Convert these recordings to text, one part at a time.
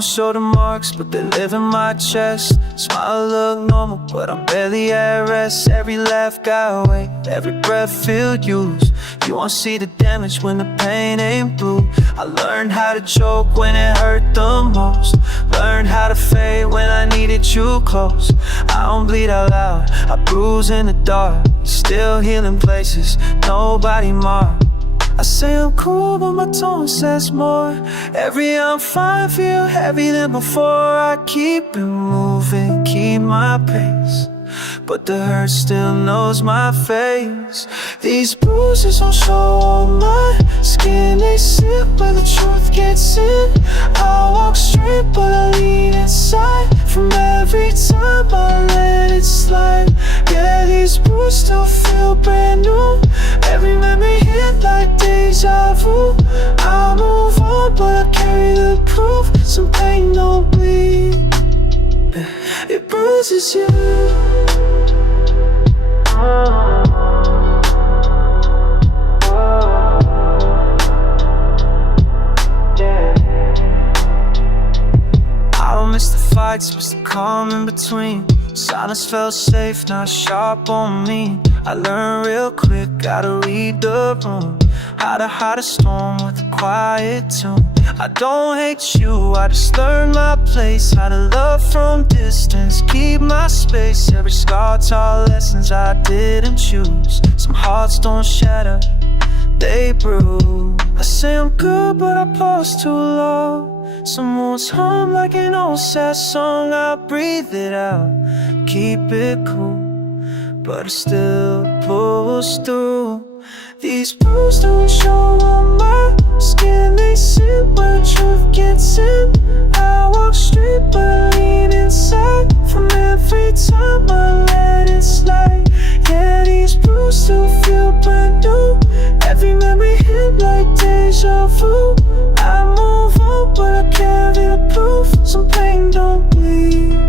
don't show the marks, but they live in my chest. Smile look normal, but I'm barely at rest. Every laugh got weight, every breath feel used. You won't see the damage when the pain ain't through. I learned how to choke when it hurt the most. Learned how to fade when I needed you close. I don't bleed out loud, I bruise in the dark. Still healing places, nobody marked. I say I'm cool, but my tone says more. Every I'm fine, feel heavy than before. I keep it moving, keep my pace, but the hurt still knows my face. These bruises won't show on my skin. They sit where the truth gets in. I walk straight, but I lean inside. From every time I let it slide. Yeah, these bruises still feel brand new. Every memory hit like deja vu. I move on, but I carry the proof. Some pain don't bleed, it bruises you. I don't miss the fights, miss the calm in between. Silence felt safe, not sharp on me. I learned real quick, gotta read the room. How to hide a storm with a quiet tune. I don't hate you, I just learned my place. How to love from distance, keep my space. Every scar taught lessons I didn't choose. Some hearts don't shatter, they bruise. I say I'm good, but I pause too long. Some wounds hum like an old sad song. I breathe it out, keep it cool, but I still push through. These bruises don't show on my skin. They sit where the truth gets in. I walk straight, but I lean inside. From every time I let it slide. Yeah, these bruises still feel brand new. Every memory hit like deja vu. I move on, but I carry the proof. Some pain don't bleed,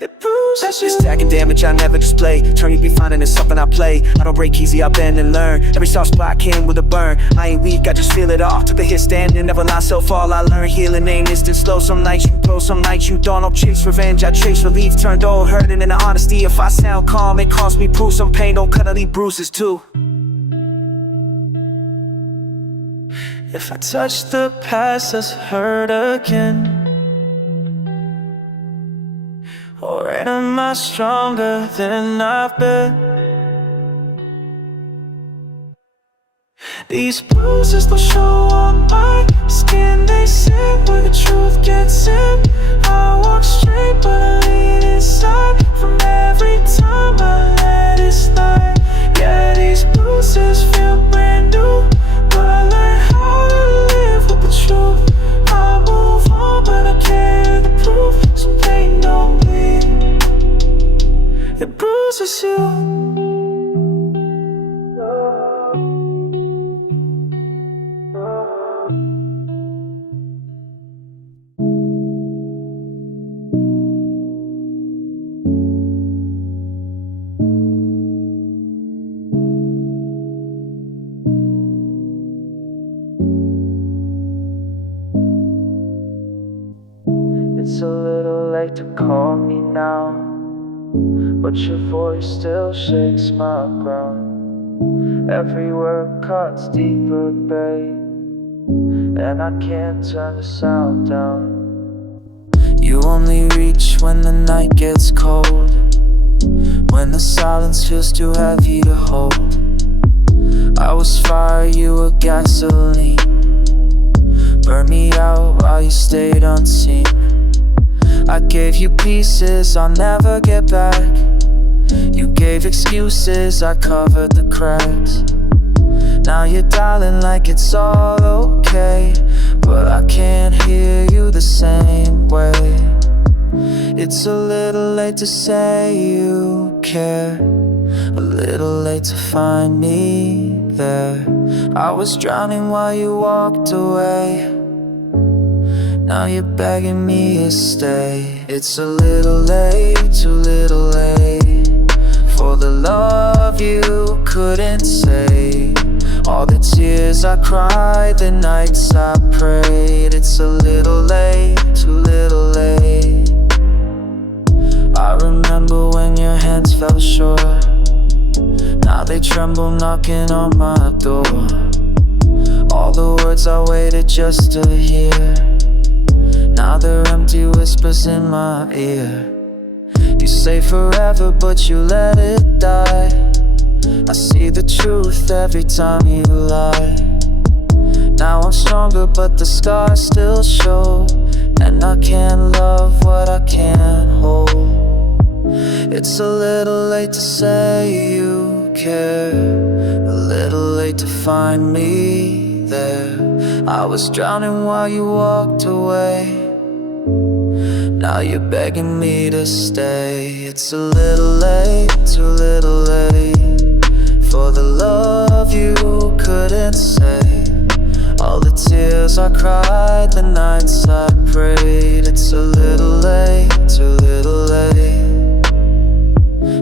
it bruises you. Stacking damage I never display. Turn you be finding is something I play. I don't break easy, I bend and learn. Every soft spot came with a burn. I ain't weak, I just feel it all. Took the hit stand and never lie so fall. I learned healing ain't instant slow. Some nights you grow, some nights you don't. I'll chase revenge, I chase relief. Turned old hurting into honesty. If I sound calm, it costs me proof. Some pain don't cut, I leave bruises too. If I touch the past, does it hurt again? Or am I stronger than I've been? These bruises don't show on my skin. They sit where the truth gets in. I walk straight, but I lean inside. From every time I let it slide. Yeah, these bruises feel brand new, but I learned how to live with the truth. I move on, but I carry the proof. Some pain don't bleed, it bruises you. It's a little late to call me now, but your voice still shakes my ground. Every word cuts deeper, babe, and I can't turn the sound down. You only reach when the night gets cold, when the silence feels too heavy to hold. I was fire, you were gasoline. Burn me out while you stayed unseen. I gave you pieces I'll never get back. You gave excuses, I covered the cracks. Now you're dialing like it's all okay, but I can't hear you the same way. It's a little late to say you care, a little late to find me there. I was drowning while you walked away. Now you're begging me to stay. It's a little late, too little late, for the love you couldn't say. All the tears I cried, the nights I prayed. It's a little late, too little late. I remember when your hands fell short. Now they tremble knocking on my door. All the words I waited just to hear, now they're empty whispers in my ear. You say forever but you let it die. I see the truth every time you lie. Now I'm stronger but the scars still show, and I can't love what I can't hold. It's a little late to say you care, a little late to find me there. I was drowning while you walked away. Now you're begging me to stay. It's a little late, too little late, for the love you couldn't say. All the tears I cried, the nights I prayed. It's a little late, too little late.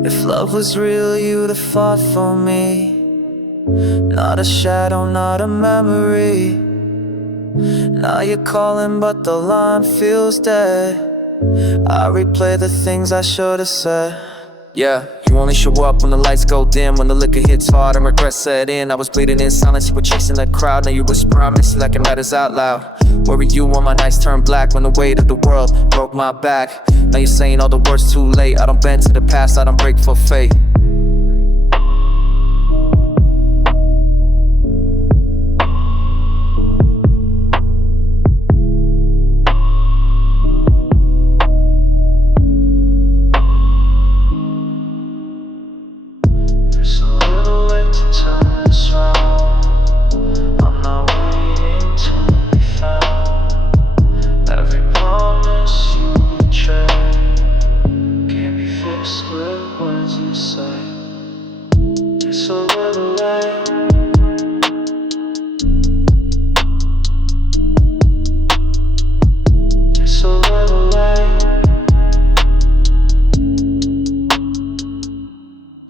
If love was real, you'd have fought for me. Not a shadow, not a memory. Now you're calling but the line feels dead. I replay the things I should've said. Yeah, you only show up when the lights go dim, when the liquor hits hard and regret set in. I was bleeding in silence, you were chasing the crowd. Now you whisper, I miss you like it matters out loud. Where were you when my nights turned black, when the weight of the world broke my back? Now you're saying all the words too late. I don't bend to the past, I don't break for fate.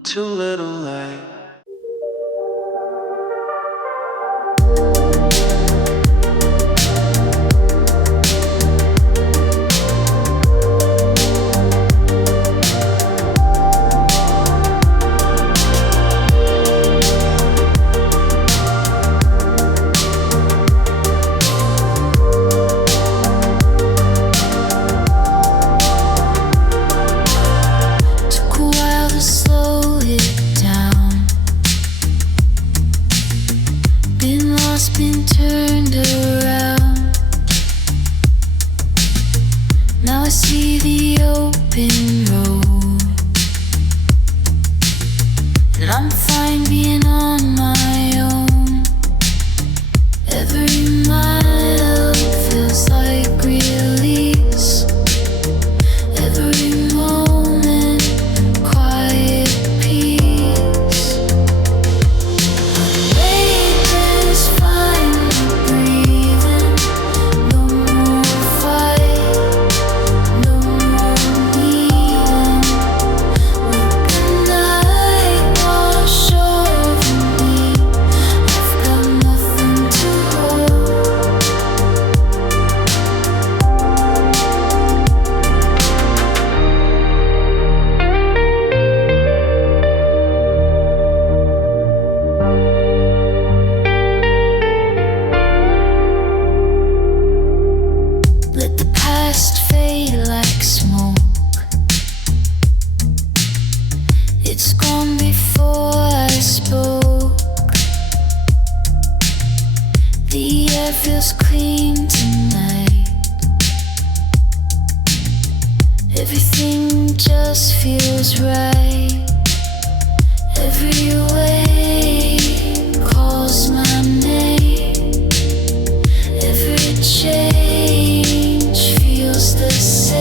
Too little late. Been turned around. Now I see the open road, and I'm fine being on my own. Every mile feels like release. Every moment, quiet peace. It's gone before I spoke. The air feels clean tonight. Everything just feels right. Every wave calls my name. Every change feels the same.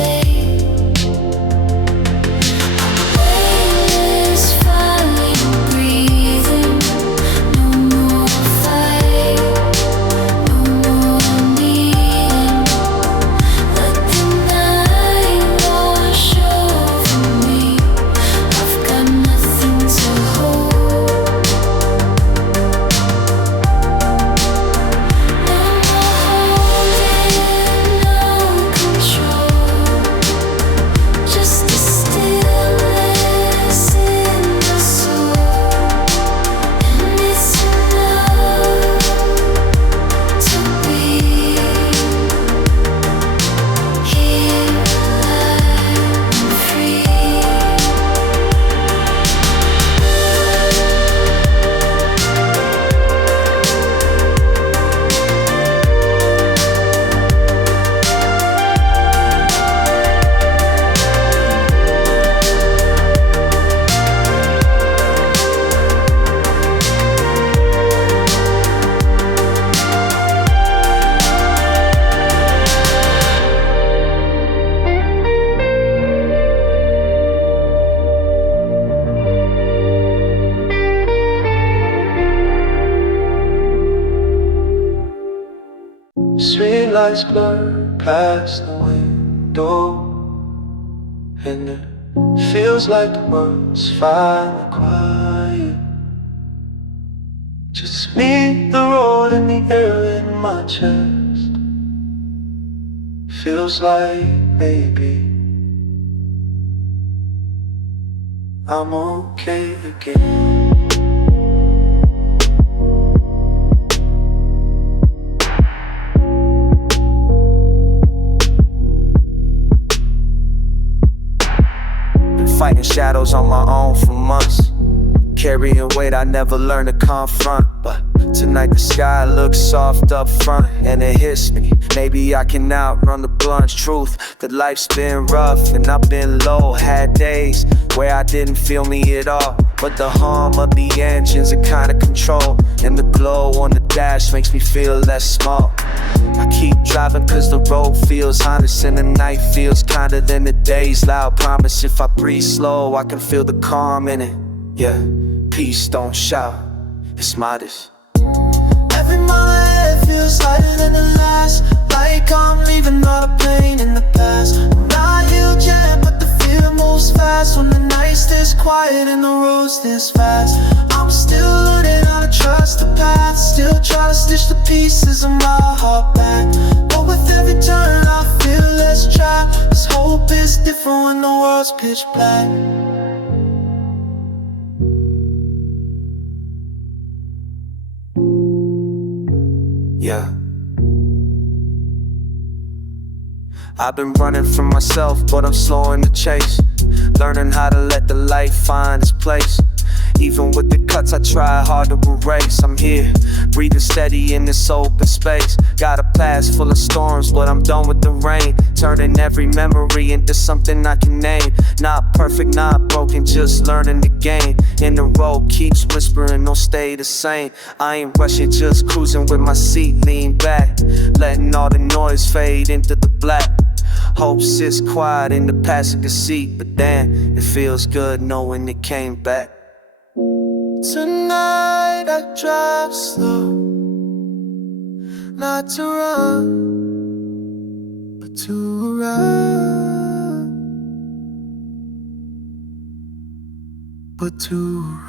lights blur past the window, and it feels like the world's finally quiet. Just me, the road, and the air in my chest. Feels like maybe I'm okay again. Fighting shadows on my own for months, carrying weight I never learned to confront. But tonight the sky looks soft up front, and it hits me, maybe I can outrun the blunt truth that life's been rough and I've been low. Had days where I didn't feel me at all, but the hum of the engines are kinda control, and the glow on the dash makes me feel less small. I keep driving cause the road feels honest, and the night feels kinder than the day's loud promise. If I breathe slow, I can feel the calm in it. Yeah, peace don't shout, it's modest. Every mile ahead feels lighter than the last, like I'm leaving all the pain in the past. I'm not healed yet, but the fear moves fast. When the night stays quiet and the road stays fast, I'm still learning how to trust the path. Still try to stitch the pieces of my heart back, but with every turn I feel less trapped. This hope is different when the world's pitch black. Yeah, I've been running from myself, but I'm slowing the chase, learning how to let the light find its place. Even with the cuts I try hard to erase, I'm here, breathing steady in this open space. Got a past full of storms, but I'm done with the rain, turning every memory into something I can name. Not perfect, not broken, just learning the game. And the road keeps whispering, don't stay the same. I ain't rushing, just cruising with my seat lean back, letting all the noise fade into the black. Hope sits quiet in the passenger seat, but damn, it feels good knowing it came back. Tonight I drive slow, not to run, but to run, but to run.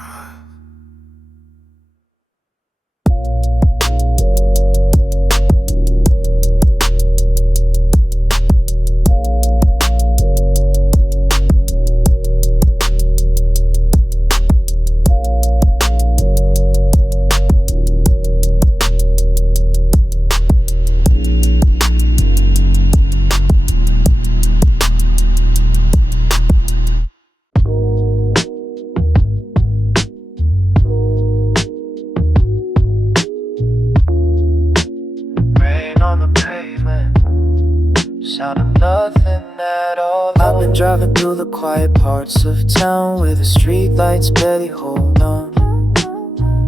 I've been driving through the quiet parts of town where the street lights barely hold on.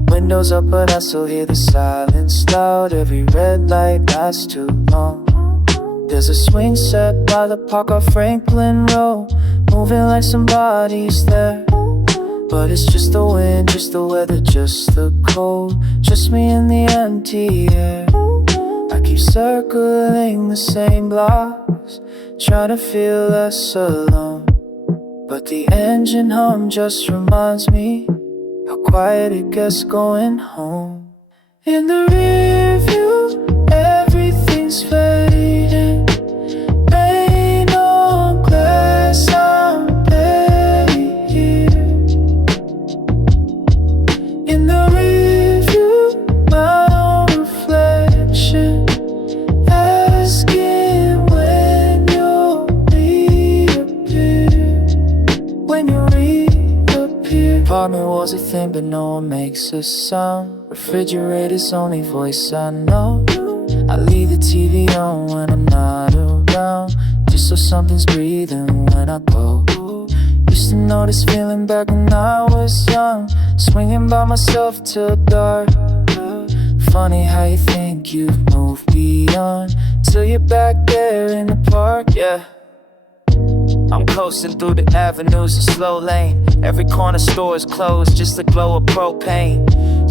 Windows up, but I still hear the silence loud. Every red light lasts too long. There's a swing set by the park off Franklin Road, moving like somebody's there. But it's just the wind, just the weather, just the cold, just me in the empty air. I keep circling the same blocks, trying to feel less alone. But the engine hum just reminds me how quiet it gets going home. In the rear view, everything's fading. Rain on glass, I'm barely here. In the rear view, my own reflection, asking when you'll reappear. When you reappear. Apartment was a thing, but no one makes a sound. Refrigerator's only voice I know. I leave the TV on when I'm not around, just so something's breathing when I go. Used to know this feeling back when I was young, swinging by myself till dark. Funny how you think you've moved beyond, till you're back there in the park, yeah. I'm coasting through the avenues of slow lane. Every corner store is closed, just the glow of propane.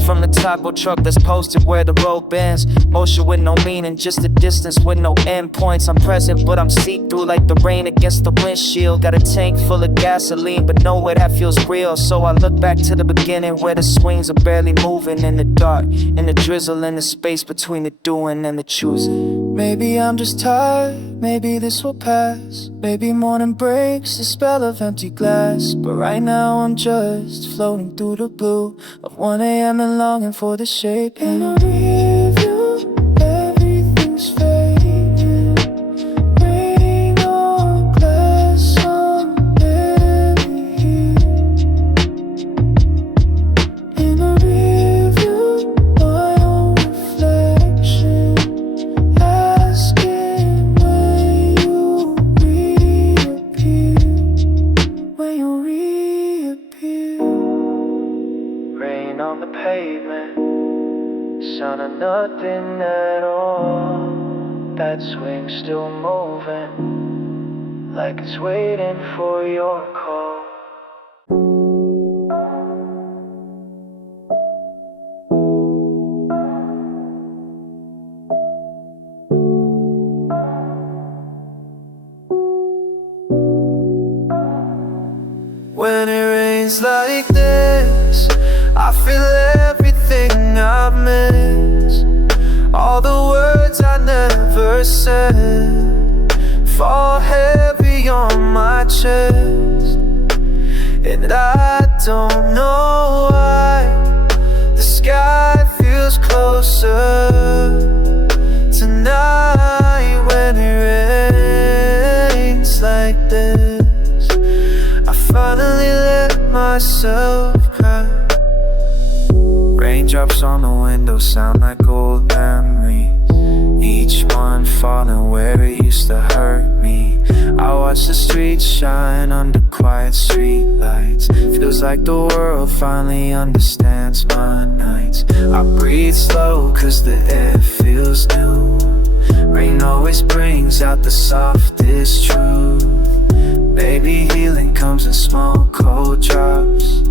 From the taco truck that's posted where the road bends. Motion with no meaning, just a distance with no endpoints. I'm present, but I'm see-through like the rain against the windshield. Got a tank full of gasoline, but nowhere that feels real. So I look back to the beginning where the swings are barely moving. In the dark, in the drizzle, in the space between the doing and the choosing. Maybe I'm just tired, maybe this will pass. Maybe morning breaks the spell of empty glass. But right now I'm just floating through the blue of 1 AM and longing for the shape. In a rearview, everything's fading. Waiting on glass on empty. In a rearview, my own reflection, asking when you reappear. When you reappear. Rain on the pavement, sound of nothing at all. That swing still moving, like it's waiting for your call. When it rains like this, I feel everything I've missed. All the words I never said fall heavy on my chest. And I don't know why the sky feels closer tonight when it rains like this. I finally let myself cry. Raindrops on the window sound like old memories, each one falling where it used to hurt me. I watch the streets shine under quiet street lights. Feels like the world finally understands my nights. I breathe slow cause the air feels new. Rain always brings out the softest truth. Maybe healing comes in small cold drops.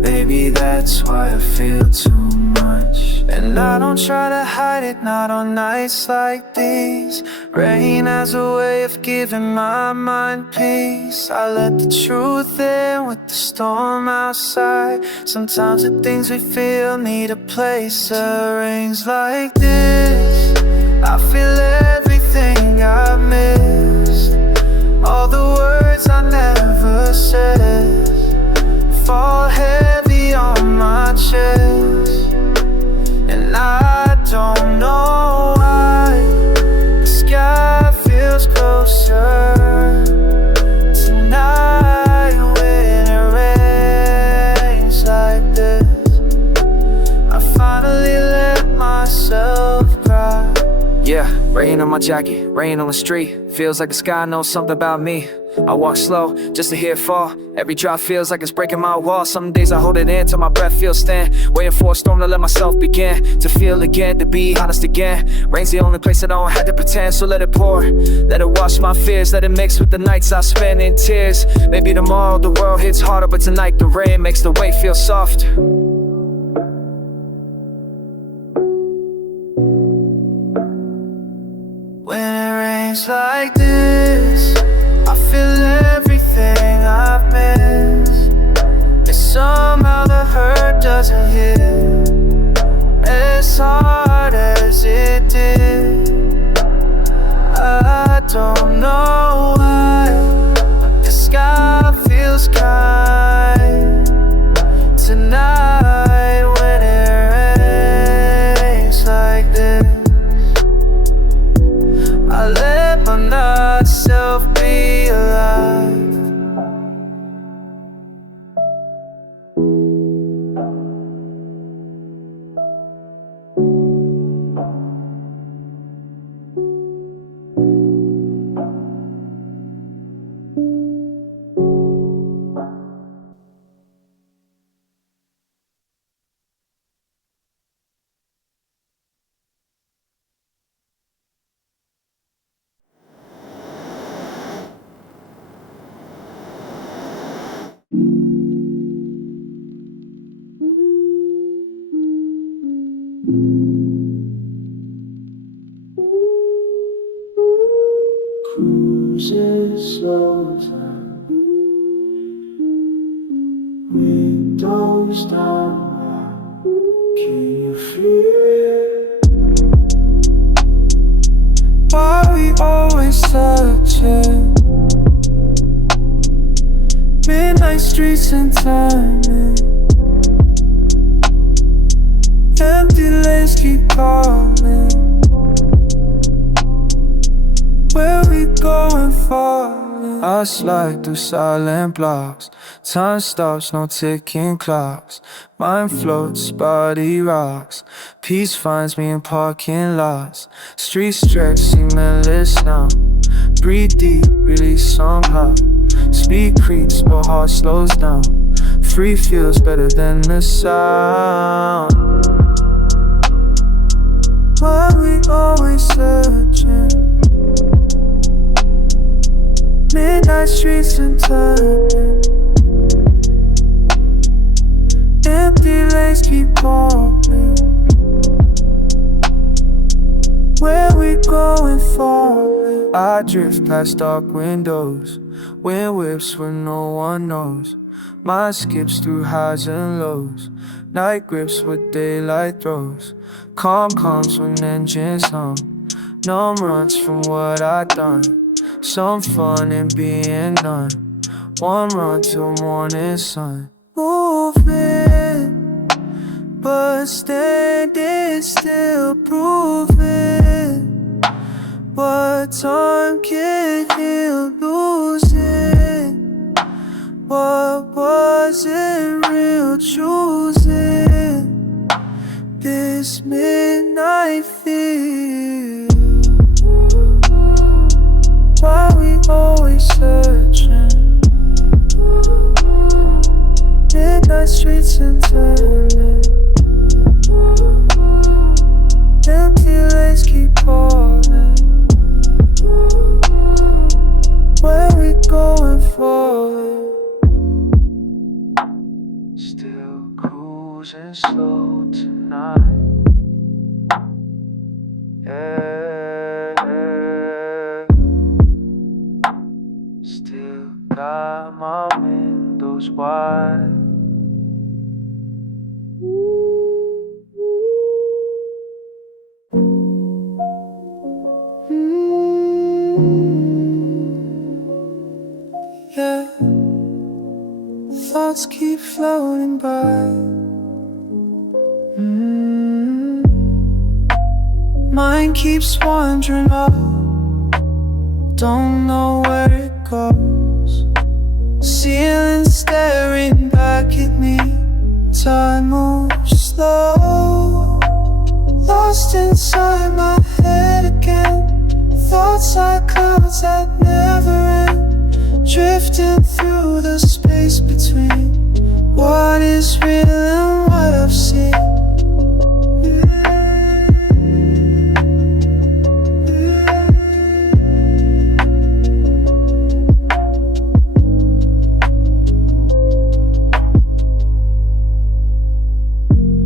Maybe that's why I feel too much. And I don't try to hide it, not on nights like these. Rain has a way of giving my mind peace. I let the truth in with the storm outside. Sometimes the things we feel need a place. Rains like this, I feel everything I missed. All the words I never said fall heavy on my chest. And I don't know why the sky feels closer tonight when it rains like this. I finally let myself cry. Yeah, rain on my jacket, rain on the street. Feels like the sky knows something about me. I walk slow just to hear it fall. Every drop feels like it's breaking my wall. Some days I hold it in till my breath feels thin, waiting for a storm to let myself begin to feel again, to be honest again. Rain's the only place I don't have to pretend, so let it pour. Let it wash my fears, let it mix with the nights I spend in tears. Maybe tomorrow the world hits harder, but tonight the rain makes the weight feel soft. When it rains like this, I feel everything I've missed. And somehow the hurt doesn't hit as hard as it did. I don't know why the sky feels kind tonight when it rains like this. I let myself be alive. windows down. Can you feel it? Why we always searching? Midnight streets and timing. Empty lanes keep calling. Where we going falling? I slide through silent blocks. Time stops, no ticking clocks. Mind floats, body rocks. Peace finds me in parking lots. Streets stretch, seem endless now. Breathe deep, release somehow. Speed creeps, but heart slows down. Free feels better than the sound. Why we always searching? Midnight streets and turning. Empty lanes keep calling. Where we going falling? I drift past dark windows. Wind whips where no one knows. Mind skips through highs and lows. Night grips what daylight throws. Calm comes when engines hum. Numb runs from what I done. Some fun in being none. One run till morning sun. Moving, but standing still, proving what time can heal. Losing what wasn't real, choosing this midnight feel. Why we always searching? Midnight streets and turning. Empty lanes keep calling. Where we going falling? Still cruising slow tonight. Yeah. Still got my windows wide. Yeah, thoughts keep floating by. Mind keeps wandering off. Don't know where it goes. Ceiling staring back at me. Time moves slow. Lost inside my head again. Thoughts like clouds that never end. Drifting through the space between what is real and what I've seen.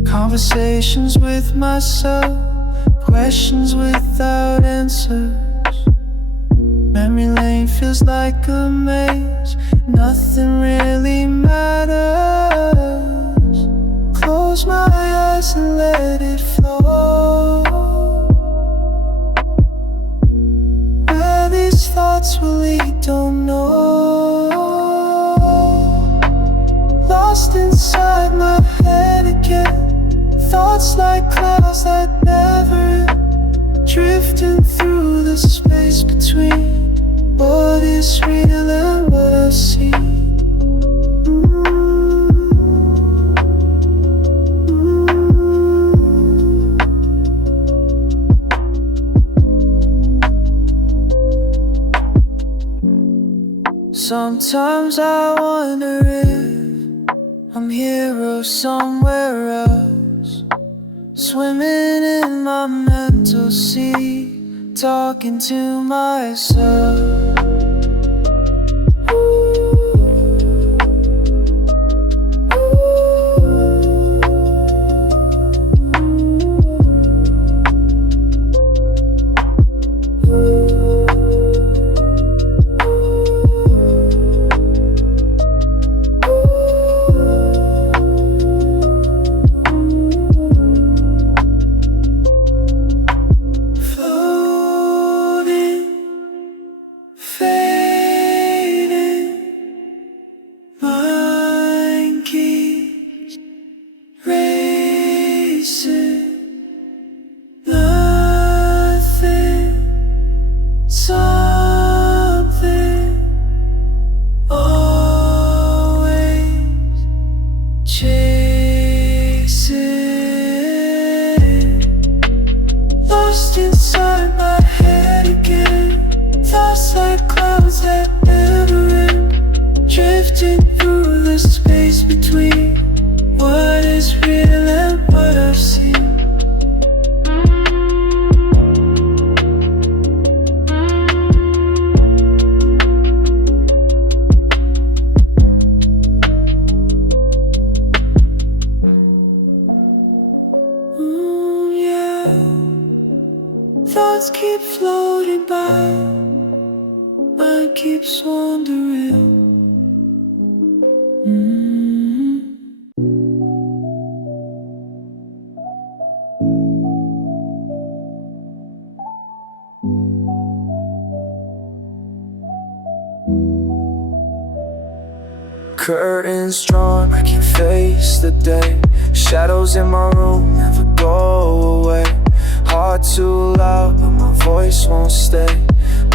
Conversations with myself, questions without answers. Memory lane feels like a maze. Nothing really matters. Close my eyes and let it flow. Where these thoughts will lead, don't know. Lost inside my head again. Thoughts like clouds that never end. Drifting through the space between what is real and what I see. Sometimes I wonder if I'm here or somewhere else, swimming in my mental sea, talking to myself. through the space between what is real and what I've seen. Yeah. Thoughts keep floating by, mind keeps wandering. Curtains drawn, I can't face the day. Shadows in my room never go away. Heart too loud, but my voice won't stay.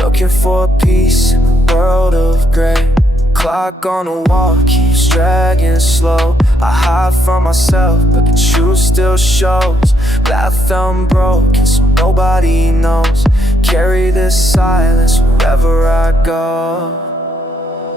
Looking for peace in a world of gray. Clock on the wall keeps dragging slow. I hide from myself, but the truth still shows. Glad I'm broken so nobody knows. Carry this silence wherever I go.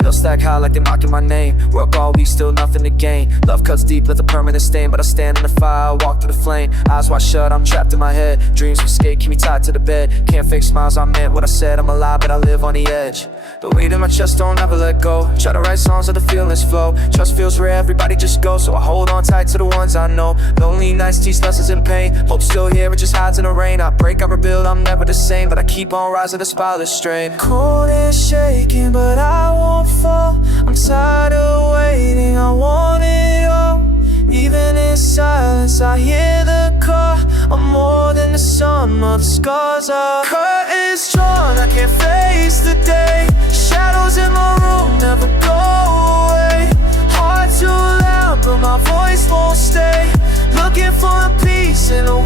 Feel stack high like they mocking my name. Work all week, still nothing to gain. Love cuts deep, left a permanent stain. But I stand in the fire, walk through the flame. Eyes wide shut, I'm trapped in my head. Dreams of escape keep me tied to the bed. Can't fake smiles, I meant what I said. I'm alive, but I live on the edge. The weight in my chest don't ever let go. Try to write songs so the feelings flow. Trust feels rare, everybody just goes. So I hold on tight to the ones I know. Lonely nights teach lessons in pain. Hope still here, it just hides in the rain. I break, I rebuild, I'm never the same. But I keep on rising despite the strain. Cold and shaking, but I won't fall. I'm tired of waiting, I want it all. Even in silence, I hear the call. I'm more than the sum of the scars are. Curtains drawn, I can't face the day. Shadows in my room never go away. Heart too loud, but my voice won't stay. Looking for a peace in a